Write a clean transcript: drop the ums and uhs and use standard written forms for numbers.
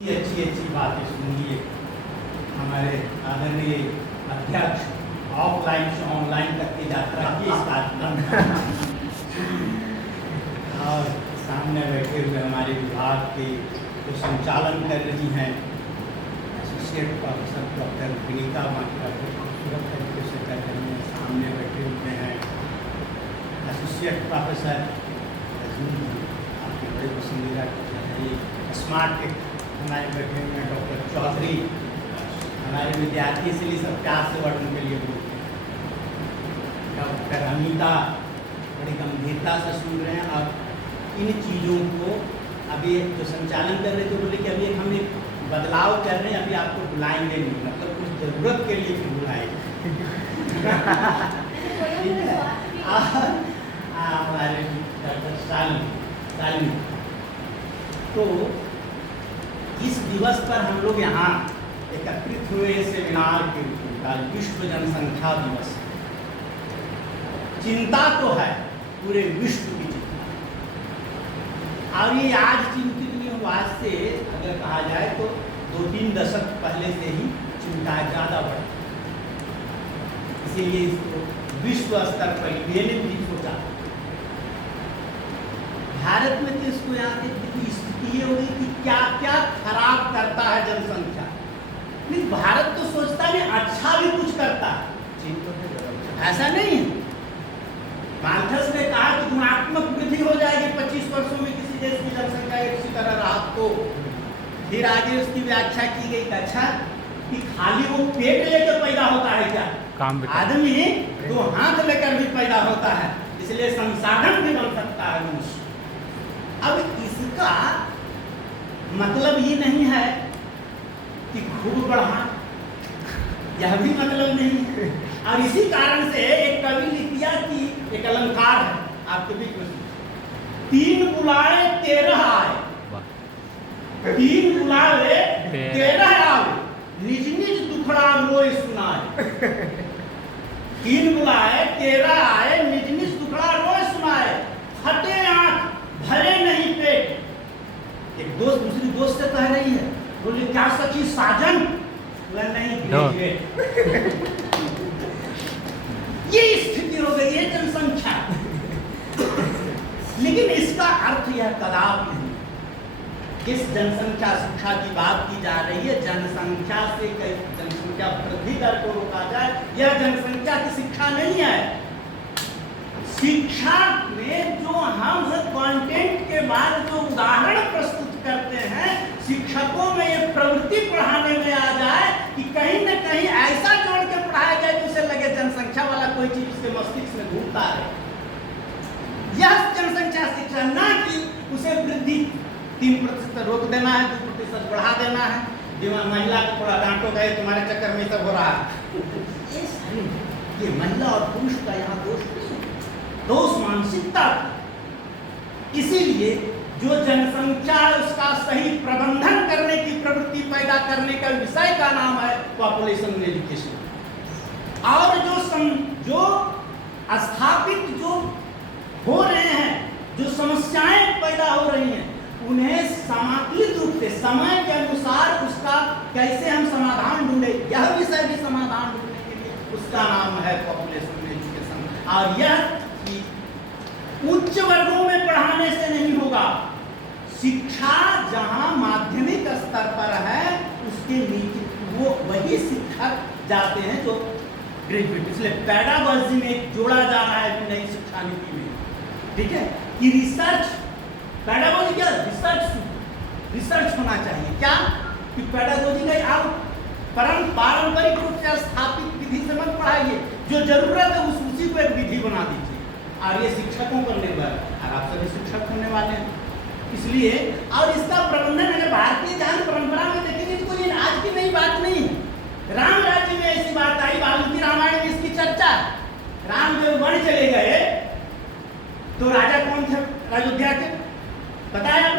अच्छी अच्छी बातें सुनिए। हमारे आदरणीय अध्यक्ष ऑफलाइन से ऑनलाइन तक की यात्रा की इस कार्यक्रम और सामने बैठे हुए हमारे विभाग के जो संचालन कर रही हैं एसोसिएट प्रोफेसर डॉक्टर विनीता मात्रा को खूबसूरत तरीके से कर रही हैं। सामने बैठे हुए हैं एसोसिएट प्रोफेसर आपके बड़े पसंदीदा स्मार्ट हमारे बैठे हुए हैं डॉक्टर चौधरी। हमारे विद्यार्थी इसलिए सब प्यार से वर्ड उनके लिए बोलते हैं। डॉक्टर अमिता बड़ी गंभीरता से सुन रहे हैं और इन चीज़ों को अभी जो संचालन कर रहे थे बोले कि अभी हम एक बदलाव कर रहे हैं, अभी आपको बुलाएंगे नहीं, मतलब कुछ ज़रूरत के लिए फिर बुलाएंगे। हमारे डॉक्टर शालिनी तो इस दिवस पर हम लोग यहाँ एकत्रित हुए सेमिनार के रूप विश्व जनसंख्या दिवस। चिंता तो है पूरे विश्व की चिंता, और ये आज चिंतित नहीं हुआ, आज से अगर कहा जाए तो 2-3 दशक पहले से ही चिंता ज़्यादा बढ़ी। इसीलिए इसको विश्व स्तर पर मैंने भी सोचा भारत में तो इसको यहाँ की स्थिति ये हो गई कि क्या क्या खराब करता है जनसंख्या। नहीं, भारत तो सोचता है अच्छा भी कुछ करता है, चीन तो ऐसा नहीं है। माल्थस ने कहा कि गुणात्मक वृद्धि हो जाएगी 25 वर्षों में किसी देश की जनसंख्या इसी तरह रहा तो फिर आगे उसकी व्याख्या की गई। अच्छा कि खाली वो पेट लेकर पैदा होता है क्या? आदमी 2 हाथ लेकर भी पैदा होता है, इसलिए संसाधन भी बन सकता है मनुष्य। अब इसका मतलब ये नहीं है कि खूब बढ़ा, यह भी मतलब नहीं है। और इसी कारण से एक कवि लिख दिया कि एक अलंकार है आपके बीच में, 3 बुलाए 13 आए, 3 बुलाए 13 आए, निज निज दुखड़ा रोए सुनाए। 3 बुलाए 13 आए, निज निज दुखड़ा रोए सुनाए, फटे आंख भरे नहीं पेट। एक दोस्त दूसरी दोस्त से कह रही है, बोले क्या सखी साजन? वह नहीं ये स्थिति हो गई है जनसंख्या। लेकिन इसका अर्थ यह कदापि नहीं। इस जनसंख्या शिक्षा की बात की जा रही है, जनसंख्या से जनसंख्या वृद्धि दर को रोका जाए, यह जनसंख्या की शिक्षा नहीं है। शिक्षा में जो हम कंटेंट के बाद जो उदाहरण प्रस्तुत करते हैं, शिक्षकों में ये प्रवृत्ति पढ़ाने में आ जाए कि कहीं न कहीं ऐसा जोड़ के पढ़ाया जाए जिससे लगे जनसंख्या वाला कोई चीज उसके मस्तिष्क में घूमता है। यह जनसंख्या शिक्षा, ना कि उसे वृद्धि 3% रोक देना है, 2% बढ़ा देना है, जो महिला को थोड़ा डांटो गए तुम्हारे चक्कर में सब हो रहा है। ये महिला और पुरुष का यहाँ दोष नहीं, दोष मानसिकता। इसीलिए जो जनसंख्या उसका सही प्रबंधन करने की प्रवृत्ति पैदा करने का विषय का नाम है पॉपुलेशन एजुकेशन। और जो स्थापित जो हो रहे हैं, जो समस्याएं पैदा हो रही हैं, उन्हें समाकलित रूप से समय के अनुसार उसका कैसे हम समाधान ढूंढे, यह विषय भी समाधान ढूंढने के लिए उसका नाम है पॉपुलेशन एजुकेशन। और यह उच्च वर्गों में पढ़ाने से नहीं होगा। शिक्षा जहां माध्यमिक स्तर पर है उसके नीचे वो वही शिक्षक जाते हैं जो ग्रेजुएट। इसलिए पेडागोजी में जोड़ा जा रहा है नई शिक्षा नीति में, ठीक है, कि रिसर्च पेडागोजी क्या रिसर्च होना चाहिए। क्या कि पेडागोजी का आप पारंपरिक रूप से स्थापित विधि से मत पढ़ाइए, जो जरूरत है उसी को एक विधि बना दीजिए। और ये शिक्षकों पर निर्भर, और आप सभी शिक्षक होने वाले हैं, इसलिए और इसका प्रबंधन अगर भारतीय ज्ञान परंपरा में देखेंगे तो कोई आज की नई बात नहीं है। राम राज्य में ऐसी बात आई, वाल्मीकि रामायण में इसकी चर्चा। राम जब वन चले गए तो राजा कौन थे अयोध्या के, बताया